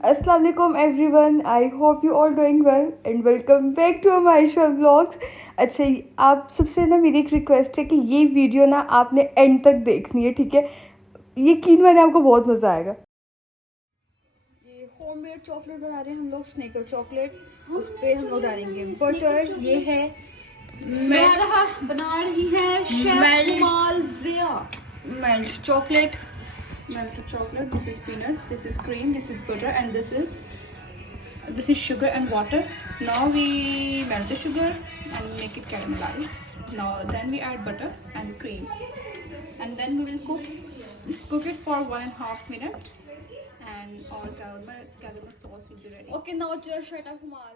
Assalamu alaikum everyone. I hope you all doing well and welcome back to amyeshavlogs. अच्छा आप सबसे ना मेरी एक रिक्वेस्ट है कि ये वीडियो ना आपने एंड तक देखनी है, ठीक है? यकीन माने आपको बहुत मज़ा आएगा। ये होममेड चॉकलेट बना रहे हैं हम लोग, स्नेकर चॉकलेट। उस पर हम लोग डालेंगे बटर। ये है बना रही है melt chocolate. melted chocolate. This is peanuts, this is cream, this is butter, and this is sugar and water. Now we melt the sugar and make it caramelize. Now then we add butter and cream, and then we will cook it for 1.5 minutes, and our caramel sauce will be ready. Okay, now just shut up, Kumar.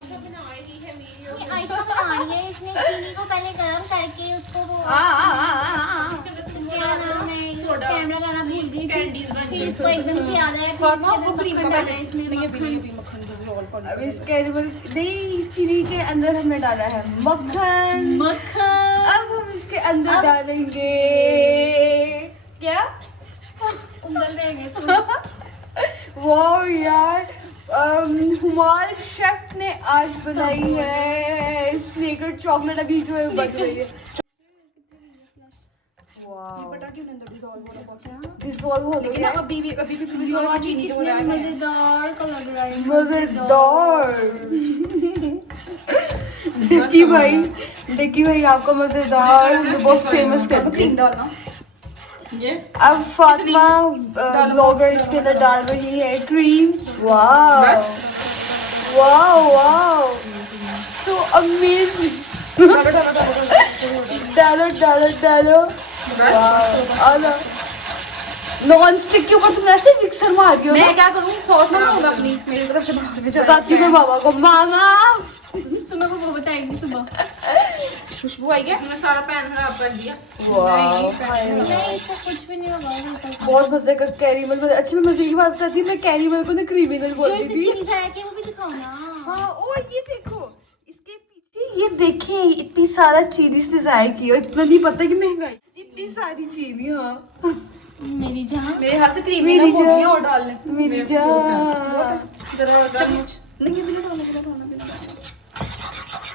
बना रही है video. ये आयशा बना रही है, इसने चीनी को पहले गरम करके उसको वो क्या नाम है, कैमरा लाना भूल गई थी, फिर इसको एकदम से याद आया इसमें मक्खन। अब इस कैरमल नहीं, इस चीनी के अंदर हमने डाला है मक्खन। अब हम इसके अंदर डालेंगे क्या, उंगल देंगे। वाह यार, हुमाल शेफ ने आज बनाई है स्नेकर चॉकलेट। अभी जो है बन रही है। डिसॉल्व हो गई है। अभी भी चीनी हो रहा है। मजेदार का लग रहा है, मजेदार। देखिए भाई आपका मजेदार बहुत फेमस कर क्रीम डालना। अब फातिमा ब्लॉगर इसके अंदर डाल रही है क्रीम। वाह वाह वाह, तो अमेजिंग। डालो नॉन स्टिक के ऊपर तुम ऐसे मिक्सर मार दियो। मैं क्या करूँ, सॉस बनाऊंगा अपनी, मेरी तरफ से बाहर में बताती बाबा को। मामा तुम्हें वो बताएगी सुबह। खुशबू आई है। मैं सारा पैन खराब कर दिया। नहीं, इसको कुछ भी नहीं होगा। बहुत मजे का कैरीमल। अच्छी में मजे की बात बताती है, मैं कैरीमल को ना क्रीमिनल बोलती थी। चीज है कि वो भी दिखाओ ना। हाँ, ओ ये देखो इसके पीछे, ये देखिए इतनी सारा चीनी से जाया की, और इतना नहीं पता कि महंगाई इतनी सारी चीनी। हाँ मेरी जान, मेरे हाथ से क्रीम मेरी जान, और डाल ले। मेरी जान। जरा चम्मच नहीं, बिना डालना।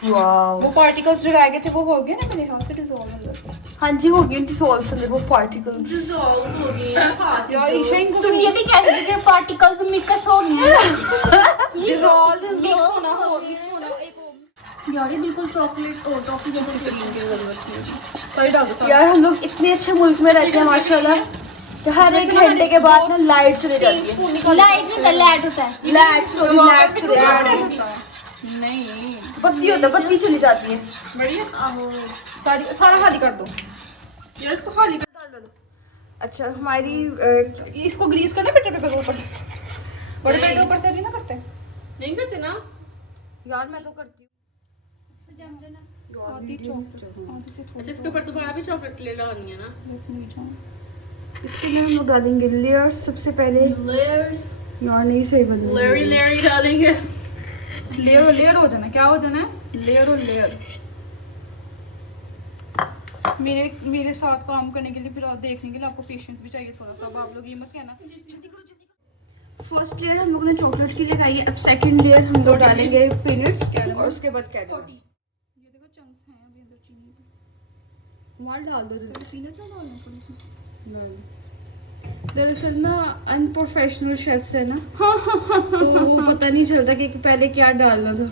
वाओ, वो पार्टिकल्स जो रह गए थे वो हो गए ना मेरे हाथ से डिसॉल्व हो गए। हाँ जी हो गई डिसॉल्व से वो पार्टिकल्स। डिसॉल्व हो गया। यार ईशा इनको तुम ये भी कह रहे थे कि पार्टिकल्स मिक्स हो गए हैं। डिसॉल्व मिक्स होना एक यार ये बिल्कुल चॉकलेट और टॉफी जैसे क्रीम की जरूरत है। सही डाल दो। यार हम लोग इतने अच्छे मुल्क में रहते हैं माशाल्लाह, कि हर एक घंटे के बाद ना लाइट चली जाती है। लाइट नहीं, लैट होता है। लाइट चली जाती है। नहीं बत्ती होता है, बत्ती चली जाती है। बढ़िया। सारा खाली कर दो यार, इसको खाली कर दो। अच्छा हमारी इसको ग्रीस करना बटर पेपर के ऊपर से, बटर पेपर के ऊपर से नहीं ना करते? नहीं करते ना यार, मैं तो करती हूँ। अच्छा, इसके ऊपर दोबारा भी चॉकलेट ले डालनी है ना? इसके लिए हम लोग डालेंगे लेयर्स। सबसे पहले लेयर्स। यार नहीं सही बनी। लेयरी डालेंगे। लेयर हो जाना, क्या हो जाना है, लेयर और लेयर। मेरे साथ काम करने के लिए, फिर आप देखने के लिए आपको पेशेंस भी चाहिए थोड़ा सा। अब आप लोग ये मत कहना। फर्स्ट लेयर हम लोगों ने चॉकलेट की लगाई है। अब सेकंड लेयर हम लोग डालेंगे पीनट्स और उसके बाद कैरमल। ये देखो चंक्स हैं अभी अंदर चीनी के। मार डाल दो जल्दी। पीनट ना डालना थोड़ी सी। दरअसल ना अनप्रोफेशनल शेफ्स है ना, तो वो पता नहीं चलता कि पहले क्या डालना था।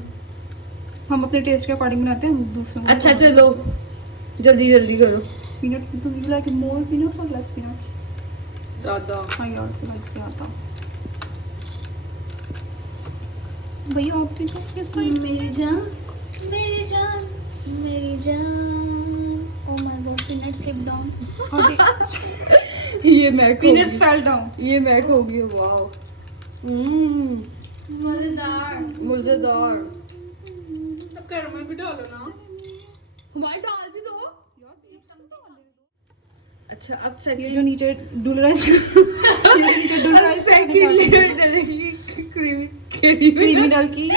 हम अपने टेस्ट के अकॉर्डिंग बनाते हैं, हम दूसरों को। अच्छा चलो जल्दी करो। Peanut do you like more peanuts और लेस पीनट्स? ज़्यादा। हाँ यार, से लाइक ज़्यादा। भैया आप ठीक हो? किस तरह? मेरी जान, मेरी जान, मेरी जान। Oh my God, peanuts slip down. ये मैं पीनट्स फेल डाउन। ये मैं होगी। वाओ, मजेदार। अब कैरमल भी डालो ना। हमारे डाल भी दो। अच्छा अब ये सेकंड जो नीचे डुल रहा है सेकंड लेयर डालेंगे क्रिमिनल की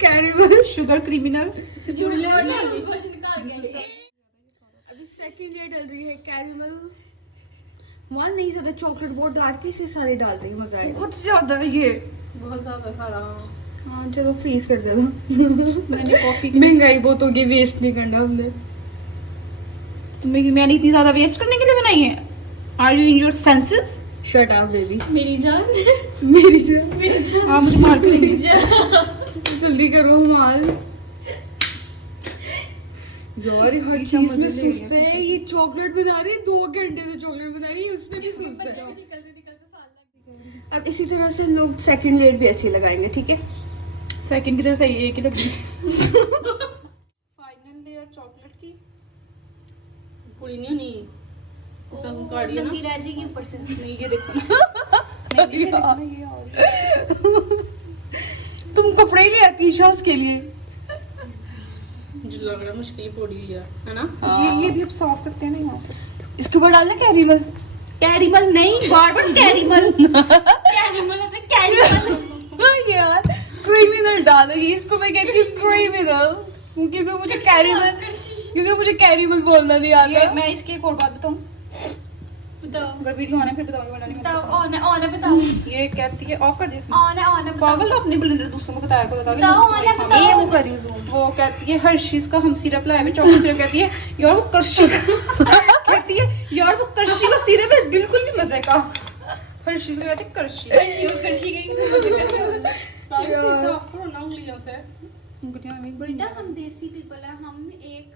कैरमल शुगर क्रिमिनल। अभी सेकंड लेयर डल रही है कैरमल। मान नहीं ज्यादा चॉकलेट बहुत डार्क, इसे सारे डाल देंगे, मजा आएगा। बहुत ज्यादा है ये। बहुत ज्यादा सारा। हाँ चलो फ्रीज कर देना। मैंने कॉफी महंगाई बहुत होगी, वेस्ट नहीं करना हमने। मैंने इतनी ज्यादा वेस्ट करने के लिए बनाई है? Are you in your senses? Shut up baby. मेरी जान मेरी जान, मेरी जान हाँ मुझे मार मेरी करेंगे। जान। जल्दी करो माल। यार ये हर चीज में सुस्त है। ये चॉकलेट बना रही है, 2 घंटे से चॉकलेट बना रही है, उसमें भी सुस्त है। अब इसी तरह से लोग सेकंड लेयर भी ऐसे ही लगाएंगे, ठीक है? सेकंड की तरफ सही एक ही लगी। फाइनल लेयर चॉकलेट की। पूरी नहीं होनी, सब काट दिया ना। नमकीन रह जाएगी ऊपर से। नहीं ये देखो ना। नहीं ये देखो ना, ये और ये। तुम कपड़े ही ले आती है शास के लिए। जो लग रहा है मुश्किल पूरी लिया है ना। ये भी अब साफ करते हैं ना यहाँ से। इसके ऊपर डालना कैरीमल। कैरीमल नहीं, बार-बार कैरीमल। कैनिमल होता है कैनिमल। यार क्रिमिनल डालोगी इसको, मैं कहती हूँ क्रिमिनल, क्योंकि मुझे कैरीमल बोलना नहीं ये आता। मैं इसकी एक और बात बताऊँ, बताओ अगर वीडियो आने फिर बताऊंगी, वरना नहीं बताओ। बताऊंगी। ऑन है ऑन है बताओ। ये कहती है ऑफ कर दे इसने। ऑन है बताओ। पागल हो, अपने ब्लेंडर दूसरों को बताया करो ताकि बताओ, लोग मैंने तुम्हारी बताओ। ये वो कर रही हूँ। वो कहती है हर्शीज का हम सिरप लाए हुए, चॉकलेट सिरप। कहती है यार वो करशी कहती है यार वो करशी का सिरप है, बिल्कुल भी मजे का। हर्शीज का कहती है करशी। करशी गई। साफ करो ना उंगलियों से। उंगलियां मेरी बड़ी बेटा हम देसी पीपल है, हम एक